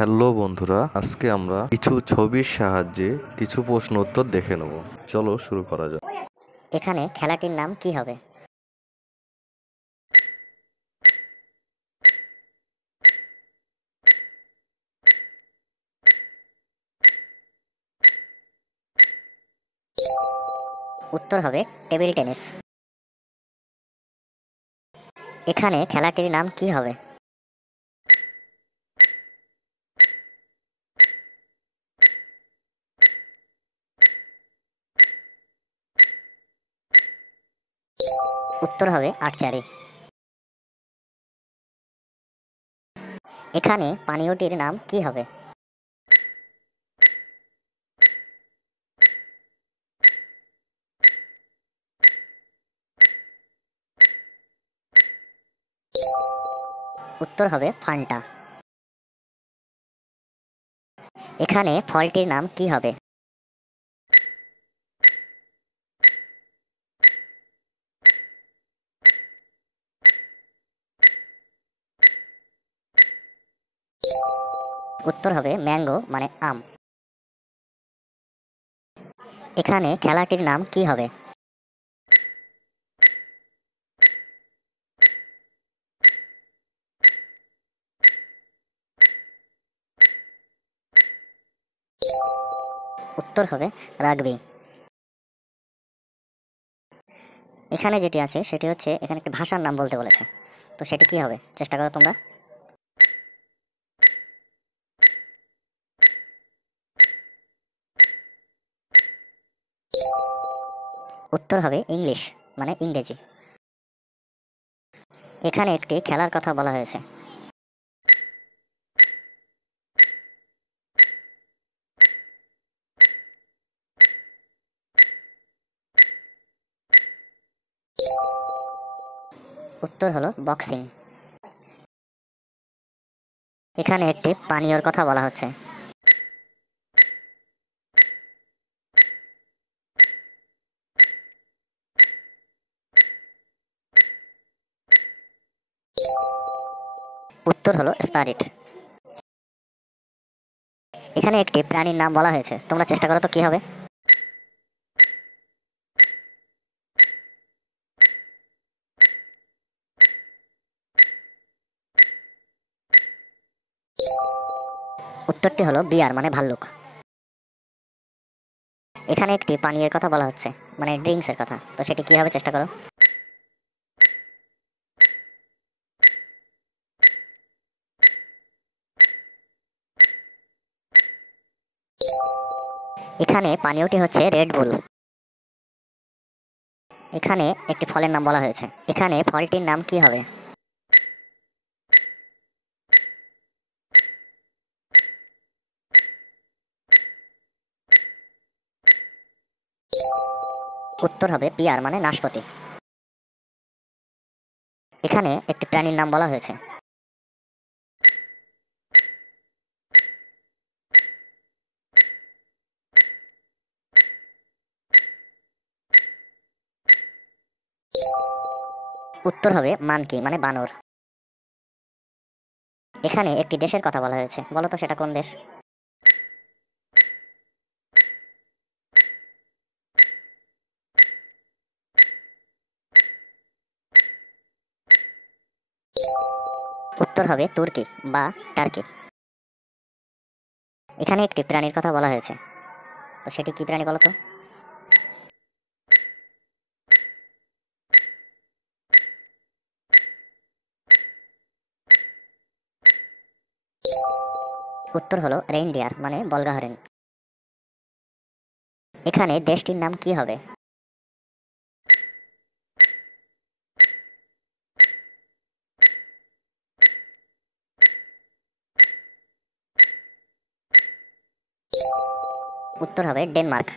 হ্যালো বন্ধুরা, আজকে আমরা কিছু ছবির সাহায্যে কিছু প্রশ্ন উত্তর দেখে নেব। চলো শুরু করা যাক। এখানে খেলাটির নাম কি হবে? উত্তর হবে টেবিল টেনিস। এখানে খেলাটির নাম কি হবে? উত্তর হবে আর্চারি। এখানে পানীয়টির নাম কি হবে? উত্তর হবে ফান্টা। এখানে ফলটির নাম কি হবে? উত্তর হবে ম্যাঙ্গো মানে আম। এখানে খেলাটির নাম কি হবে? উত্তর হবে রাগবি। এখানে যেটি আছে সেটি হচ্ছে, এখানে একটি ভাষার নাম বলতে বলেছে, তো সেটি কি হবে? চেষ্টা করো তোমরা। উত্তর হবে ইংলিশ মানে ইংরেজি। এখানে একটি খেলার কথা বলা হয়েছে। উত্তর হলো বক্সিং। এখানে একটি পানীয়র কথা বলা হচ্ছে। উত্তর হলো স্পারিট। এখানে একটি প্রাণীর নাম বলা হয়েছে, তোমরা চেষ্টা করো তো কি হবে? উত্তরটি হলো বিয়ার মানে ভাল্লুক। এখানে একটি পানীয়ের কথা বলা হচ্ছে, মানে ড্রিঙ্কস এর কথা, তো সেটি কি হবে? চেষ্টা করো। এখানে পানীয়টি হচ্ছে রেড বুল। এখানে একটি ফলের নাম বলা হয়েছে, এখানে ফলটির নাম কি হবে? উত্তর হবে পিয়ার মানে নাশপাতি। এখানে একটি প্রাণীর নাম বলা হয়েছে। উত্তর হবে মানকি মানে বানর। এখানে একটি দেশের কথা বলা হয়েছে, বলো তো সেটা কোন দেশ? উত্তর হবে তুর্কি বা টার্কি। এখানে একটি প্রাণীর কথা বলা হয়েছে, তো সেটি কি প্রাণী বলো তো? উত্তর হলো রেইনডিয়ার মানে বলগা হরিণ। এখানে দেশটির নাম কি হবে? উত্তর হবে ডেনমার্ক।